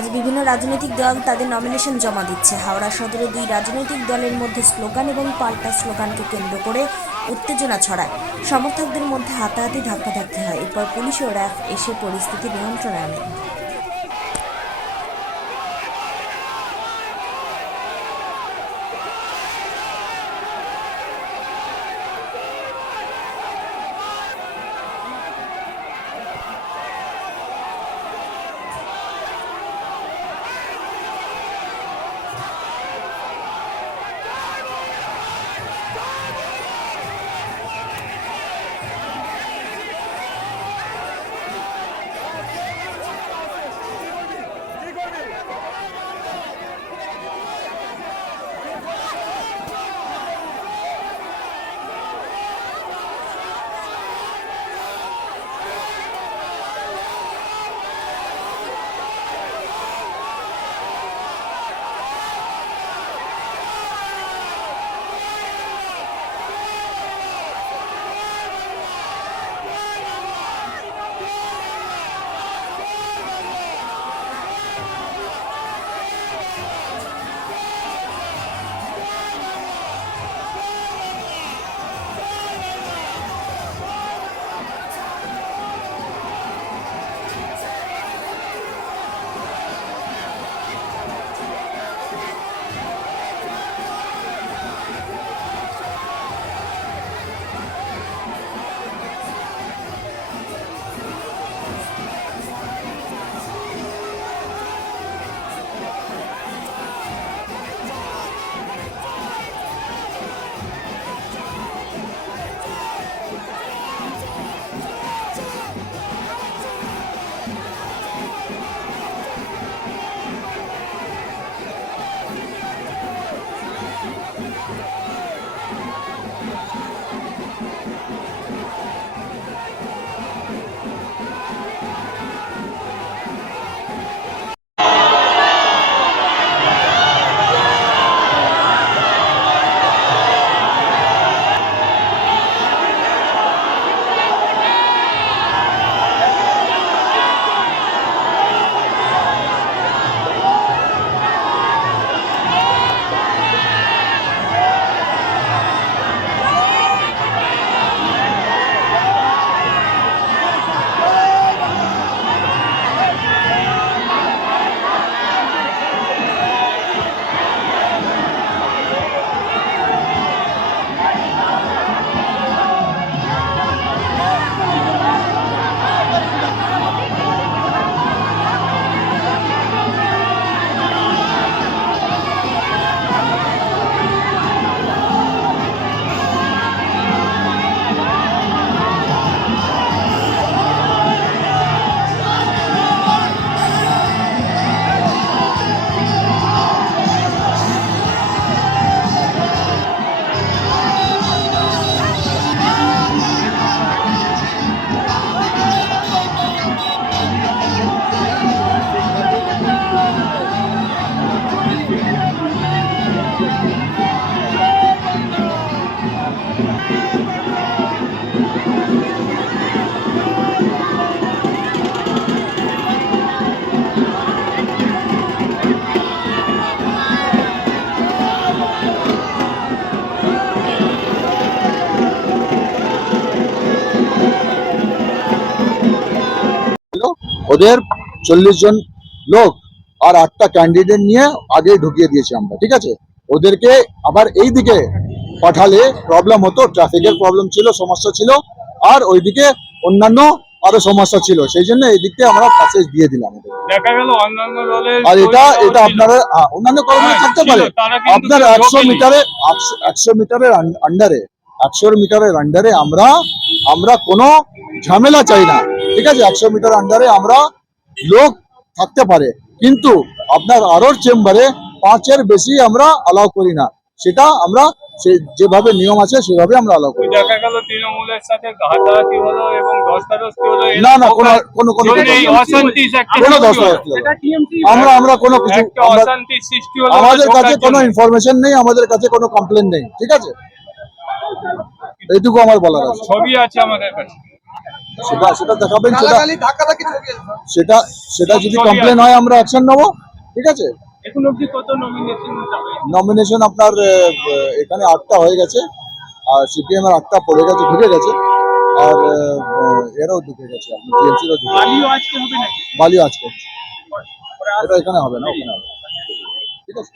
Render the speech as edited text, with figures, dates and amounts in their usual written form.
আজ বিভিন্ন রাজনৈতিক দল তাদের নমিনেশন জমা দিচ্ছে। হাওড়া সদরে দুই রাজনৈতিক দলের মধ্যে স্লোগান এবং পাল্টা স্লোগানকে কেন্দ্র করে উত্তেজনা ছড়ায়। সমর্থকদের মধ্যে হাতাহাতি ধাক্কাধাক্কি হয়। এরপর পুলিশ ও র্যাব এসে পরিস্থিতি নিয়ন্ত্রণে আনে। ওদের 40 জন লোক আর 8টা ক্যান্ডিডেট নিয়ে আগে ঢুকিয়ে দিয়েছি আমরা, ঠিক আছে। ওদেরকে আবার এই দিকে পাঠালে প্রবলেম হতো, ট্রাফিকের প্রবলেম ছিল, সমস্যা ছিল, আর ওইদিকে অন্যান্য আরো সমস্যা ছিল, সেই জন্য এই দিকতে আমরা প্যাসেজ দিয়ে দিলাম। দেখা গেল অন্যান্য দলের আর এটা আপনারা অন্যান্য কর্মী থাকতে পারে, আপনার 100 মিটারের আন্ডারে 100 মিটারের আন্ডারে আমরা কোনো ঝামেলা চাই না, ঠিক আছে। 100 মিটার আন্ডারে আমরা লোক থাকতে পারে, কিন্তু আপনার আরো চেম্বারে 5-এর বেশি আমরা অ্যালাউ করি না। সেটা আমরা যেভাবে নিয়ম আছে সেভাবে আমরা অ্যালাউ করি। দেখা গেল তৃণমূলের সাথে হাতাহাতি হলো এবং ধস্তাধস্তি হলো। না না, কোনো আমরা কোনো কিছু, আমাদের কাছে কোনো ইনফরমেশন নেই, আমাদের কাছে কোনো কমপ্লেন নেই, ঠিক আছে। এইটুকু আমার বলার আছে। ছবি আছে আমাদের কাছে। সেটা দেখাবেন, গালাগালি ধাক্কাধাক্কি ছবি আছে, স্যার। সেটা যদি কমপ্লেন হয় আমরা অ্যাকশন নেবো, ঠিক আছে। এখন অব্দি কত নমিনেশন যাবে? নমিনেশন আপনার এখানে 8টা হয়ে গেছে, আর সিপিএম এর 8টা পড়ে গেছে, ঢুকে গেছে, আর এরও ঢুকে গেছে, আপনি টিএমসিরও ঢুকে গেছে। বালিও আজকে হবে নাকি? বালিও আজকে এটা এখানে হবে না, ওখানে হবে, ঠিক আছে।